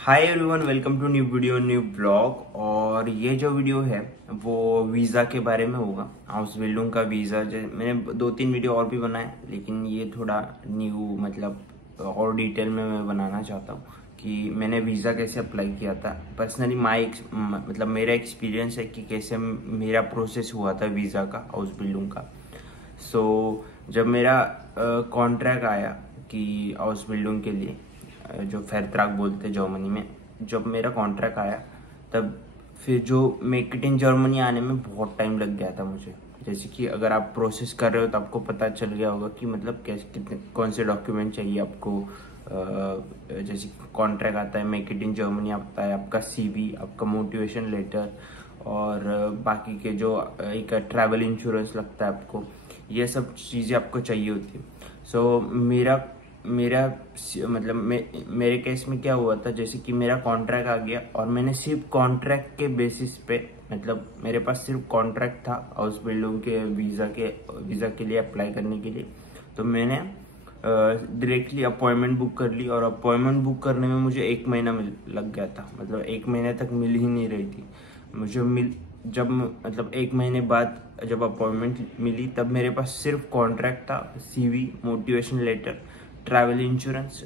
Hi everyone, welcome to new video new blog. और ये जो वीडियो है वो वीज़ा के बारे में होगा। हाउस बिल्डिंग का वीज़ा मैंने 2-3 वीडियो और भी बनाए, लेकिन ये थोड़ा न्यू मतलब और डिटेल में मैं बनाना चाहता हूँ कि मैंने वीज़ा कैसे अप्लाई किया था। पर्सनली मतलब मेरा एक्सपीरियंस है कि कैसे मेरा प्रोसेस हुआ था वीज़ा का, हाउस बिल्डिंग का। जब मेरा कॉन्ट्रैक्ट आया कि हाउस बिल्डिंग के लिए, जो फेरत्राग बोलते हैं जर्मनी में, जब मेरा कॉन्ट्रैक्ट आया तब फिर जो मेक इट इन जर्मनी आने में बहुत टाइम लग गया था मुझे। जैसे कि अगर आप प्रोसेस कर रहे हो तो आपको पता चल गया होगा कि मतलब कैसे कितने कौन से डॉक्यूमेंट चाहिए आपको। जैसे कॉन्ट्रैक्ट आता है, मेक इट इन जर्मनी आता है, आपका सीवी, आपका मोटिवेशन लेटर और बाकी के जो एक ट्रैवल इंश्योरेंस लगता है आपको। ये सब चीज़ें आपको चाहिए होती है। मेरा मेरा मतलब मेरे केस में क्या हुआ था, जैसे कि मेरा कॉन्ट्रैक्ट आ गया और मैंने सिर्फ कॉन्ट्रैक्ट के बेसिस पे, मतलब मेरे पास सिर्फ कॉन्ट्रैक्ट था हाउस बिल्डिंग के वीज़ा के लिए अप्लाई करने के लिए। तो मैंने डायरेक्टली अपॉइंटमेंट बुक कर ली और अपॉइंटमेंट बुक करने में मुझे 1 महीना लग गया था। मतलब 1 महीने तक मिल ही नहीं रही थी मुझे। जब मतलब 1 महीने बाद जब अपॉइंटमेंट मिली तब मेरे पास सिर्फ कॉन्ट्रैक्ट था, CV, motivation letter, travel insurance.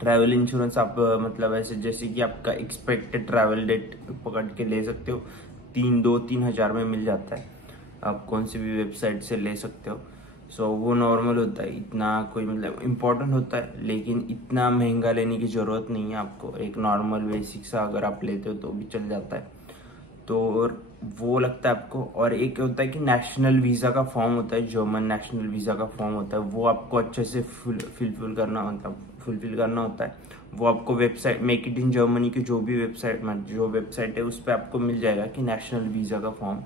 Travel insurance आप मतलब ऐसे जैसे कि आपका एक्सपेक्टेड ट्रैवल डेट पकड़ के ले सकते हो। 3 हज़ार में मिल जाता है, आप कौन सी भी वेबसाइट से ले सकते हो। वो नॉर्मल होता है, इतना कोई मतलब इम्पोर्टेंट होता है, लेकिन इतना महंगा लेने की ज़रूरत नहीं है आपको। एक नॉर्मल बेसिक सा अगर आप लेते हो तो भी चल जाता है। तो वो लगता है आपको। और एक होता है कि नेशनल वीज़ा का फॉर्म होता है, जर्मन नेशनल वीज़ा का फॉर्म होता है, वो आपको अच्छे से फुलफिल करना होता है। वो आपको website make it in Germany की जो वेबसाइट है उस पर आपको मिल जाएगा कि नेशनल वीज़ा का फॉर्म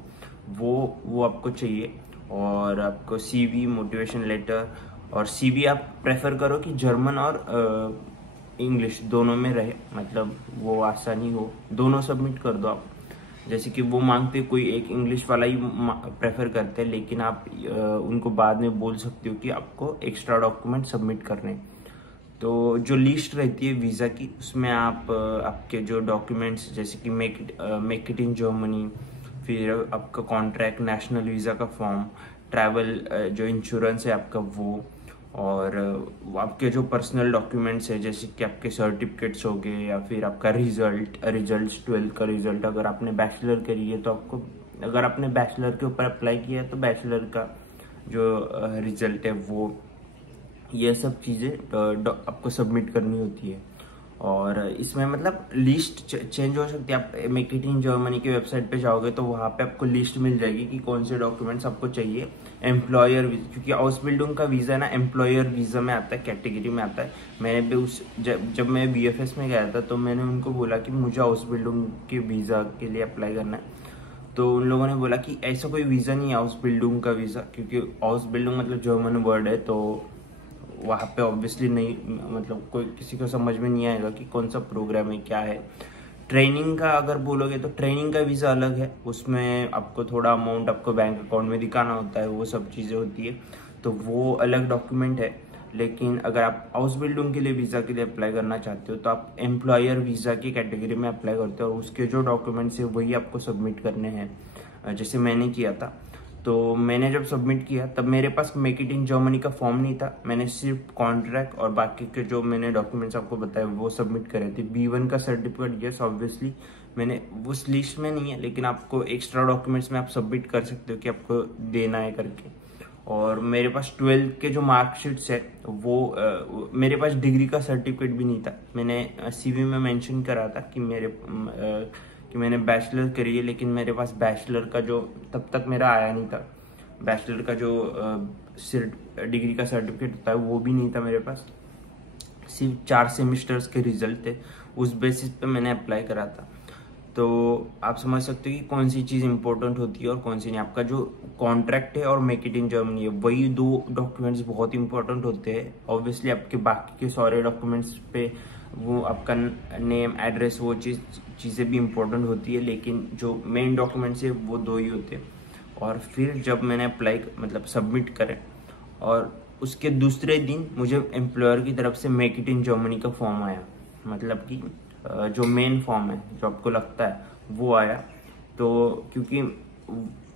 वो आपको चाहिए। और आपको सीवी, मोटिवेशन लेटर, और सीवी आप प्रेफर करो कि जर्मन और इंग्लिश दोनों में रहे, मतलब वो आसानी हो, दोनों सबमिट कर दो आप। जैसे कि वो मांगते कोई एक इंग्लिश वाला ही प्रेफर करते हैं, लेकिन आप उनको बाद में बोल सकते हो कि आपको एक्स्ट्रा डॉक्यूमेंट सबमिट करने। तो जो लिस्ट रहती है वीज़ा की, उसमें आप आपके जो डॉक्यूमेंट्स, जैसे कि मेक इट इन जर्मनी, फिर आपका कॉन्ट्रैक्ट, नेशनल वीज़ा का फॉर्म, ट्रैवल जो इंश्योरेंस है आपका वो, और आपके जो पर्सनल डॉक्यूमेंट्स है जैसे कि आपके सर्टिफिकेट्स हो गए, या फिर आपका रिजल्ट 12th का रिजल्ट। अगर आपने बैचलर करी है तो आपको, अगर आपने बैचलर के ऊपर अप्लाई किया है तो बैचलर का जो रिजल्ट है वो, ये सब चीज़ें आपको सबमिट करनी होती है। और इसमें मतलब लिस्ट चेंज हो सकती है। आप मेक इट इन जर्मनी की वेबसाइट पे जाओगे तो वहाँ पे आपको लिस्ट मिल जाएगी कि कौन से डॉक्यूमेंट्स आपको चाहिए। एम्प्लॉयर, क्योंकि हाउस बिल्डिंग का वीज़ा ना एम्प्लॉयर वीज़ा में आता है, कैटेगरी में आता है। मैंने भी जब मैं BFS में गया था तो मैंने उनको बोला कि मुझे हाउस बिल्डिंग के वीज़ा के लिए अप्लाई करना है। तो उन लोगों ने बोला कि ऐसा कोई वीज़ा नहीं है हाउस बिल्डिंग का वीज़ा, क्योंकि हाउस बिल्डिंग मतलब जर्मन वर्ड है, तो वहाँ पे ऑब्वियसली नहीं, मतलब कोई किसी को समझ में नहीं आएगा कि कौन सा प्रोग्राम है, क्या है। ट्रेनिंग का अगर बोलोगे तो ट्रेनिंग का वीज़ा अलग है, उसमें आपको थोड़ा अमाउंट आपको बैंक अकाउंट में दिखाना होता है, वो सब चीज़ें होती है, तो वो अलग डॉक्यूमेंट है। लेकिन अगर आप हाउस बिल्डिंग के लिए वीज़ा के लिए अप्लाई करना चाहते हो तो आप एम्प्लॉयर वीज़ा की कैटेगरी में अप्लाई करते हो, और उसके जो डॉक्यूमेंट्स है वही आपको सबमिट करने हैं, जैसे मैंने किया था। तो मैंने जब सबमिट किया तब मेरे पास मेक इट इन जर्मनी का फॉर्म नहीं था, मैंने सिर्फ कॉन्ट्रैक्ट और बाकी के जो मैंने डॉक्यूमेंट्स आपको बताए वो सबमिट करे थे। B1 का सर्टिफिकेट, यस ऑब्वियसली मैंने उस लिस्ट में नहीं है, लेकिन आपको एक्स्ट्रा डॉक्यूमेंट्स में आप सबमिट कर सकते हो कि आपको देना है करके। और मेरे पास 12th के जो मार्कशीट्स है वो मेरे पास डिग्री का सर्टिफिकेट भी नहीं था। मैंने CV में मेंशन करा था कि मैंने बैचलर करी है, लेकिन मेरे पास बैचलर का जो तब तक मेरा आया नहीं था, बैचलर का जो डिग्री का सर्टिफिकेट होता है वो भी नहीं था मेरे पास। सिर्फ 4 सेमिस्टर्स के रिजल्ट थे, उस बेसिस पे मैंने अप्लाई करा था। तो आप समझ सकते हो कि कौन सी चीज़ इंपॉर्टेंट होती है और कौन सी नहीं। आपका जो कॉन्ट्रैक्ट है और मेक इट इन जर्मनी है, वही 2 डॉक्यूमेंट्स बहुत इंपॉर्टेंट होते हैं। ऑब्वियसली आपके बाकी के सारे डॉक्यूमेंट्स पे वो आपका नेम, एड्रेस, वो चीज़ें भी इंपॉर्टेंट होती है, लेकिन जो मेन डॉक्यूमेंट्स है वो 2 ही होते हैं। और फिर जब मैंने अप्लाई मतलब सबमिट करे, और उसके दूसरे दिन मुझे एम्प्लॉयर की तरफ से मेक इट इन जर्मनी का फॉर्म आया। मतलब कि जो मेन फॉर्म है जो आपको लगता है वो आया। तो क्योंकि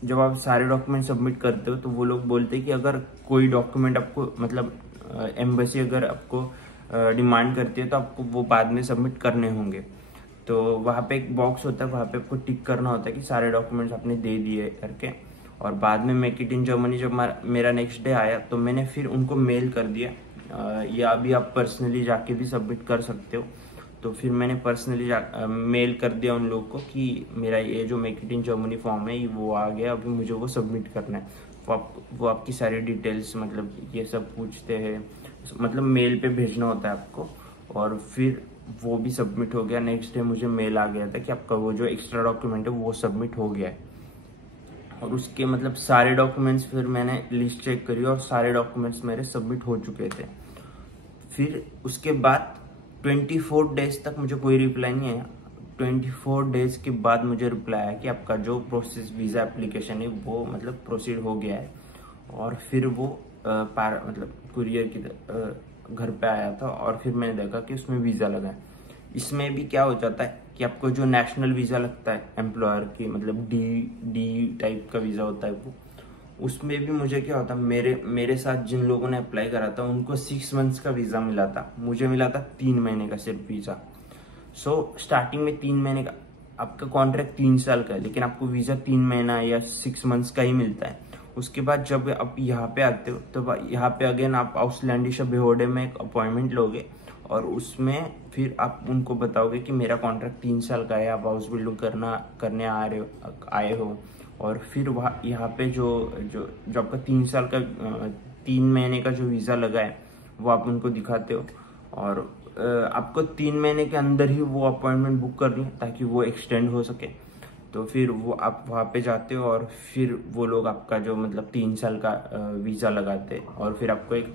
जब आप सारे डॉक्यूमेंट सबमिट करते हो तो वो लोग बोलते हैं कि अगर कोई डॉक्यूमेंट आपको मतलब एम्बेसी अगर आपको डिमांड करती है तो आपको वो बाद में सबमिट करने होंगे। तो वहाँ पे एक बॉक्स होता है, वहाँ पे आपको टिक करना होता है कि सारे डॉक्यूमेंट्स आपने दे दिए करके। और बाद में मेक इट इन जर्मनी जब मेरा नेक्स्ट डे आया तो मैंने फिर उनको मेल कर दिया, या अभी आप पर्सनली जाके भी सबमिट कर सकते हो। तो फिर मैंने पर्सनली मेल कर दिया उन लोगों को कि मेरा ये जो make it in Germany form है वो आ गया, अभी मुझे वो सबमिट करना है। वो आपकी सारी डिटेल्स मतलब ये सब पूछते हैं, मतलब मेल पे भेजना होता है आपको। और फिर वो भी सबमिट हो गया। नेक्स्ट डे मुझे मेल आ गया था कि आपका वो जो एक्स्ट्रा डॉक्यूमेंट है वो सबमिट हो गया है। और उसके मतलब सारे डॉक्यूमेंट्स फिर मैंने लिस्ट चेक करी और सारे डॉक्यूमेंट्स मेरे सबमिट हो चुके थे। फिर उसके बाद 24 डेज तक मुझे कोई रिप्लाई नहीं आया। 24 डेज के बाद मुझे रिप्लाई आया कि आपका जो प्रोसेस वीज़ा एप्लीकेशन है वो मतलब प्रोसीड हो गया है। और फिर वो मतलब कुरियर की घर पे आया था और फिर मैंने देखा कि उसमें वीज़ा लगा है। इसमें भी क्या हो जाता है कि आपको जो नेशनल वीज़ा लगता है एम्प्लॉयर की, मतलब डी टाइप का वीज़ा होता है वो, उसमें भी मुझे क्या होता, मेरे साथ जिन लोगों ने अप्लाई करा था उनको 6 मंथ्स का वीज़ा मिला था, मुझे मिला था 3 महीने का सिर्फ वीज़ा। सो स्टार्टिंग में 3 महीने का आपका कॉन्ट्रैक्ट 3 साल का है, लेकिन आपको वीज़ा 3 महीना या 6 मंथ्स का ही मिलता है। उसके बाद जब आप यहाँ पे आते हो तो यहाँ पे अगेन आप आउसलैंडिश बेहोडे में एक अपॉइंटमेंट लोगे और उसमें फिर आप उनको बताओगे कि मेरा कॉन्ट्रैक्ट 3 साल का है, आप हाउस बिल्डिंग करने आए हो। और फिर वहाँ यहाँ पे जो आपका 3 साल का 3 महीने का जो वीज़ा लगा है वो आप उनको दिखाते हो। और आपको 3 महीने के अंदर ही वो अपॉइंटमेंट बुक करनी है ताकि वो एक्सटेंड हो सके। तो फिर वो आप वहाँ पे जाते हो और फिर वो लोग आपका जो मतलब 3 साल का वीज़ा लगाते हैं। और फिर आपको एक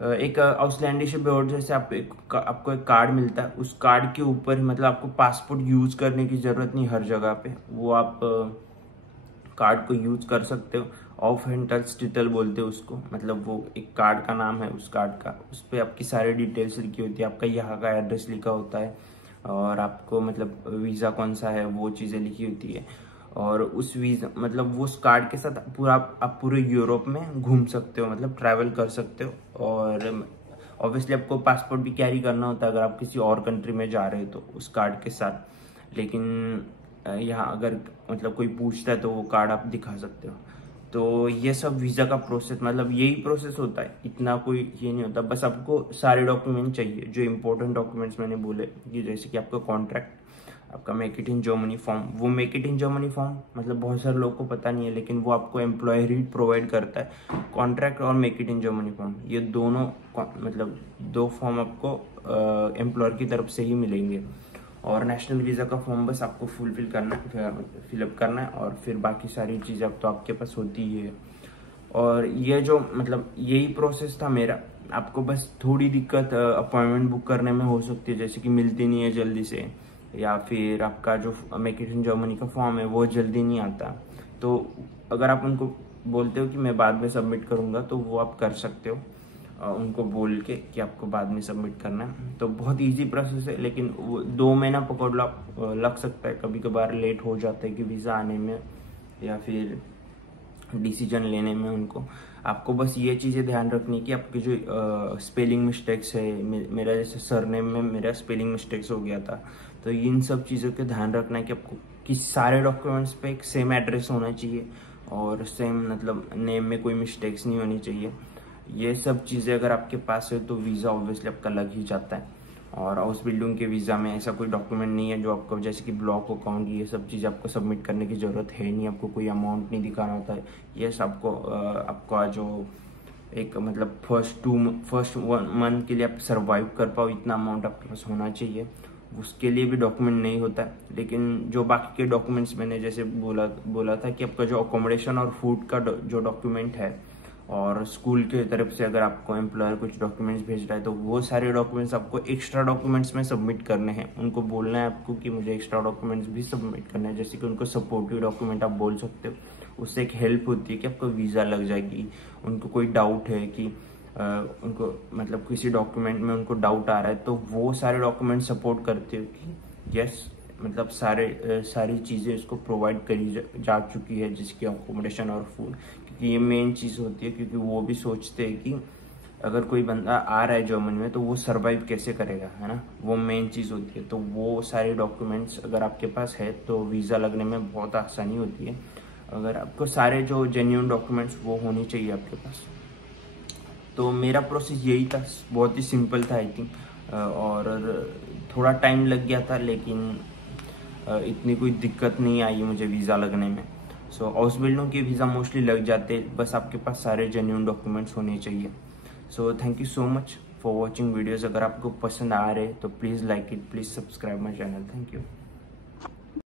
एक आउसलैंडिश बोर्ड जैसे आपको एक कार्ड मिलता है। उस कार्ड के ऊपर मतलब आपको पासपोर्ट यूज करने की जरूरत नहीं हर जगह पे, वो आप कार्ड को यूज कर सकते हो। ऑफ हैंडल बोलते हैं उसको, मतलब वो एक कार्ड का नाम है उस कार्ड का, उस पर आपकी सारी डिटेल्स लिखी होती है, आपका यहाँ का एड्रेस लिखा होता है और आपको मतलब वीज़ा कौन सा है वो चीज़ें लिखी होती है। और उस वीज़ा मतलब वो उस कार्ड के साथ पूरा आप पूरे यूरोप में घूम सकते हो, मतलब ट्रैवल कर सकते हो। और ऑब्वियसली आपको पासपोर्ट भी कैरी करना होता है अगर आप किसी और कंट्री में जा रहे हो तो उस कार्ड के साथ। लेकिन यहाँ अगर मतलब कोई पूछता है तो वो कार्ड आप दिखा सकते हो। तो ये सब वीज़ा का प्रोसेस मतलब यही प्रोसेस होता है, इतना कोई ये नहीं होता। बस आपको सारे डॉक्यूमेंट चाहिए जो इम्पोर्टेंट डॉक्यूमेंट्स मैंने बोले कि जैसे कि आपका कॉन्ट्रैक्ट, आपका make it in Germany form. वो make it in Germany form मतलब बहुत सारे लोगों को पता नहीं है, लेकिन वो आपको एम्प्लॉयर ही प्रोवाइड करता है। कॉन्ट्रैक्ट और make it in Germany form ये दोनों मतलब 2 फॉर्म आपको एम्प्लॉयर की तरफ से ही मिलेंगे। और नेशनल वीज़ा का फॉर्म बस आपको फिलअप करना है और फिर बाकी सारी चीज़ अब तो आपके पास होती ही है। और ये जो मतलब यही प्रोसेस था मेरा। आपको बस थोड़ी दिक्कत अपॉइंटमेंट बुक करने में हो सकती है, जैसे कि मिलती नहीं है जल्दी से, या फिर आपका जो मेक इट इन जर्मनी का फॉर्म है वो जल्दी नहीं आता। तो अगर आप उनको बोलते हो कि मैं बाद में सबमिट करूँगा तो वो आप कर सकते हो उनको बोल के कि आपको बाद में सबमिट करना है। तो बहुत इजी प्रोसेस है, लेकिन वो 2 महीना पकड़ लो लग सकता है, कभी कभार लेट हो जाता है कि वीज़ा आने में या फिर डिसीजन लेने में उनको। आपको बस ये चीज़ें ध्यान रखनी कि आपके जो स्पेलिंग मिस्टेक्स है, मेरा जैसे सरनेम में मेरा स्पेलिंग मिस्टेक्स हो गया था, तो इन सब चीज़ों के ध्यान रखना है कि आपको कि सारे डॉक्यूमेंट्स पे एक सेम एड्रेस होना चाहिए और सेम मतलब नेम में कोई मिस्टेक्स नहीं होनी चाहिए। ये सब चीज़ें अगर आपके पास है तो वीज़ा ऑब्वियसली आपका लग ही जाता है। और हाउस बिल्डिंग के वीज़ा में ऐसा कोई डॉक्यूमेंट नहीं है जो आपको जैसे कि ब्लॉक अकाउंट, ये सब चीज़ आपको सबमिट करने की ज़रूरत है नहीं, आपको कोई अमाउंट नहीं दिखाना होता है। ये सब आपका जो एक मतलब फर्स्ट 1 मंथ के लिए आप सर्वाइव कर पाओ इतना अमाउंट आपके पास होना चाहिए, उसके लिए भी डॉक्यूमेंट नहीं होता है। लेकिन जो बाकी के डॉक्यूमेंट्स मैंने जैसे बोला था कि आपका जो अकोमोडेशन और फूड का जो डॉक्यूमेंट है, और स्कूल के तरफ से अगर आपको एम्प्लॉयर कुछ डॉक्यूमेंट्स भेज रहा है तो वो सारे डॉक्यूमेंट्स आपको एक्स्ट्रा डॉक्यूमेंट्स में सबमिट करने हैं। उनको बोलना है आपको कि मुझे एक्स्ट्रा डॉक्यूमेंट्स भी सबमिट करने हैं, जैसे कि उनको सपोर्टिव डॉक्यूमेंट आप बोल सकते हो। उससे एक हेल्प होती है कि आपको वीज़ा लग जाएगी। उनको कोई डाउट है कि उनको मतलब किसी डॉक्यूमेंट में उनको डाउट आ रहा है, तो वो सारे डॉक्यूमेंट सपोर्ट करते हो कि यस मतलब सारी चीज़ें इसको प्रोवाइड करी जा चुकी है, जिसकी अकोमोडेशन और फूड, क्योंकि ये मेन चीज़ होती है। क्योंकि वो भी सोचते हैं कि अगर कोई बंदा आ रहा है जर्मनी में तो वो सरवाइव कैसे करेगा, है ना, वो मेन चीज़ होती है। तो वो सारे डॉक्यूमेंट्स अगर आपके पास है तो वीज़ा लगने में बहुत आसानी होती है। अगर आपको सारे जो जेन्युइन डॉक्यूमेंट्स वो होनी चाहिए आपके पास। तो मेरा प्रोसेस यही था, बहुत ही सिंपल था आई थिंक, और थोड़ा टाइम लग गया था, लेकिन इतनी कोई दिक्कत नहीं आई मुझे वीज़ा लगने में। सो हाउसबिल्डों के वीज़ा मोस्टली लग जाते, बस आपके पास सारे जेन्युइन डॉक्यूमेंट्स होने चाहिए। So thank you so much for watching videos. अगर आपको पसंद आ रहे तो please like it, please subscribe my channel. Thank you.